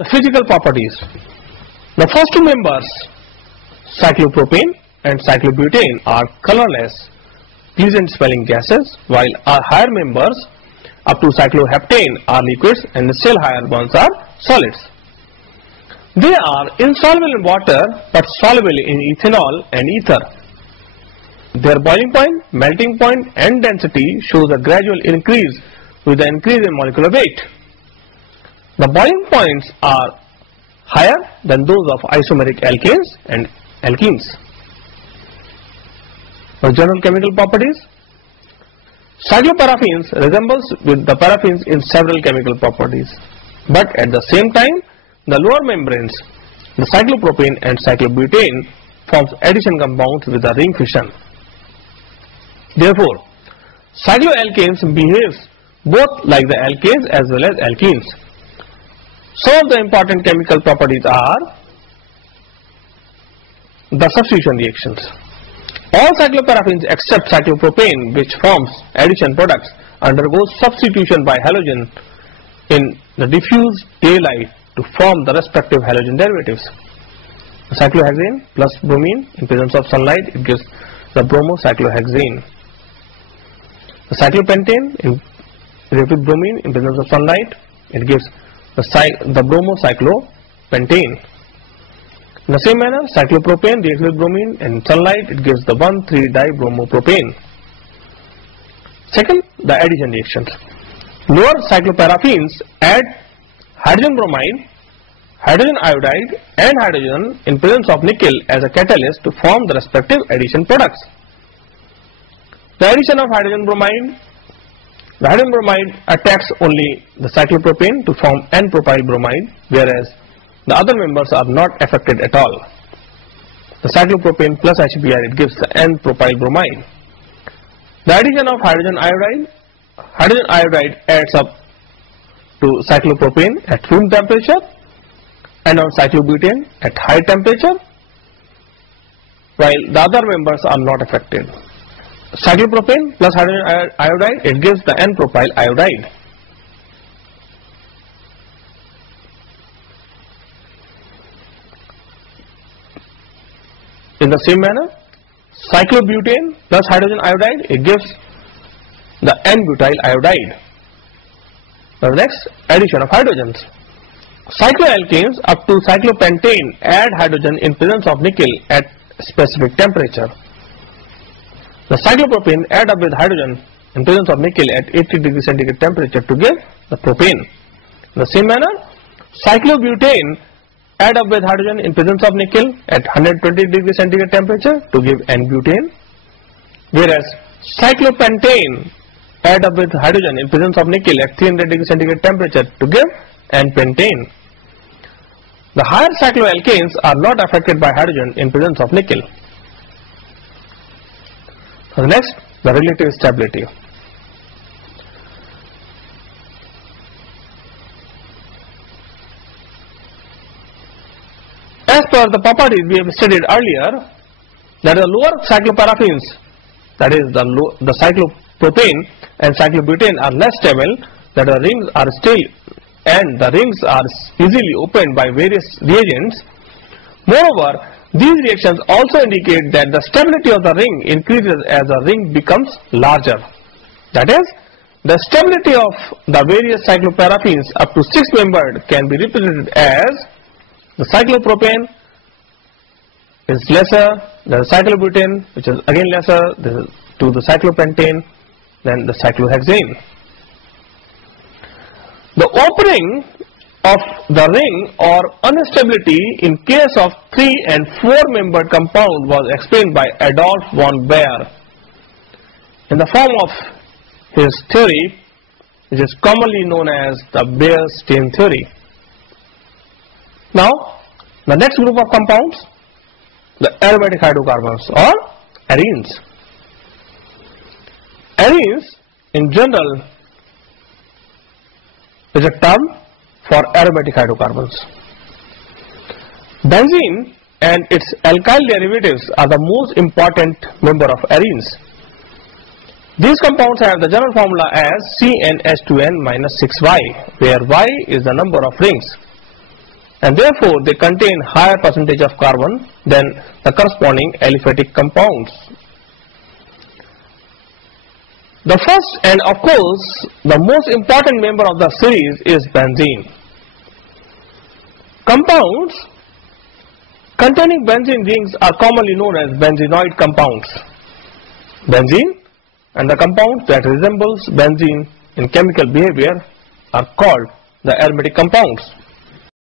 The physical properties. The first two members, cyclopropane and cyclobutane, are colorless, pleasant smelling gases, while our higher members up to cycloheptane are liquids and the still higher ones are solids. They are insoluble in water but soluble in ethanol and ether. Their boiling point, melting point and density shows a gradual increase with the increase in molecular weight. The boiling points are higher than those of isomeric alkanes and alkenes. The general chemical properties. Cycloparaffins resembles with the paraffins in several chemical properties, but at the same time the lower membranes, the cyclopropane and cyclobutane, forms addition compounds with a ring fission. Therefore, cycloalkanes behaves both like the alkanes as well as alkenes. Some of the important chemical properties are the substitution reactions. All cycloparaffins except cyclopropane, which forms addition products, undergoes substitution by halogen in the diffuse daylight to form the respective halogen derivatives. The cyclohexane plus bromine, in presence of sunlight, it gives the bromocyclohexane. The cyclopentane in reacts with bromine, in presence of sunlight, it gives the bromocyclopentane. In the same manner, cyclopropane reacts with bromine and in sunlight it gives the 1,3-dibromopropane. Second, the addition reactions. Lower cycloparaffins add hydrogen bromide, hydrogen iodide and hydrogen in presence of nickel as a catalyst to form the respective addition products. The addition of hydrogen bromide. The hydrogen bromide attacks only the cyclopropane to form N-propyl bromide, whereas the other members are not affected at all. The cyclopropane plus HBr, it gives the N-propyl bromide. The addition of hydrogen iodide adds up to cyclopropane at room temperature and on cyclobutane at high temperature, while the other members are not affected. Cyclopropane plus hydrogen iodide, it gives the N-propyl iodide. In the same manner, cyclobutane plus hydrogen iodide, it gives the N-butyl iodide. Now next, addition of hydrogens. Cycloalkanes up to cyclopentane add hydrogen in presence of nickel at specific temperature. The cyclopropane add up with hydrogen in presence of nickel at 80 degrees centigrade temperature to give the propane. In the same manner, cyclobutane add up with hydrogen in presence of nickel at 120 degrees centigrade temperature to give N-butane, whereas cyclopentane add up with hydrogen in presence of nickel at 300 degrees centigrade temperature to give N-pentane. The higher cycloalkanes are not affected by hydrogen in presence of nickel. So next, the relative stability. As per the properties we have studied earlier, that the lower cycloparaffins, that is the cyclopropane and cyclobutane, are less stable, that the rings are still and the rings are easily opened by various reagents. Moreover, these reactions also indicate that the stability of the ring increases as the ring becomes larger. That is, the stability of the various cycloparaffins up to 6-membered can be represented as the cyclopropane is lesser than the cyclobutane, which is again lesser to the cyclopentane than the cyclohexane. The opening of the ring or instability in case of 3 and 4-membered compound was explained by Adolf von Baer in the form of his theory, which is commonly known as the Baer-Stein theory. Now, the next group of compounds, the aromatic hydrocarbons or arenes. Arenes in general is a term for aromatic hydrocarbons. Benzene and its alkyl derivatives are the most important member of arenes. These compounds have the general formula as CnH2n-6y, where y is the number of rings. and therefore they contain higher percentage of carbon than the corresponding aliphatic compounds. The first and of course the most important member of the series is benzene. Compounds containing benzene rings are commonly known as benzenoid compounds. Benzene and the compound that resembles benzene in chemical behavior are called the aromatic compounds.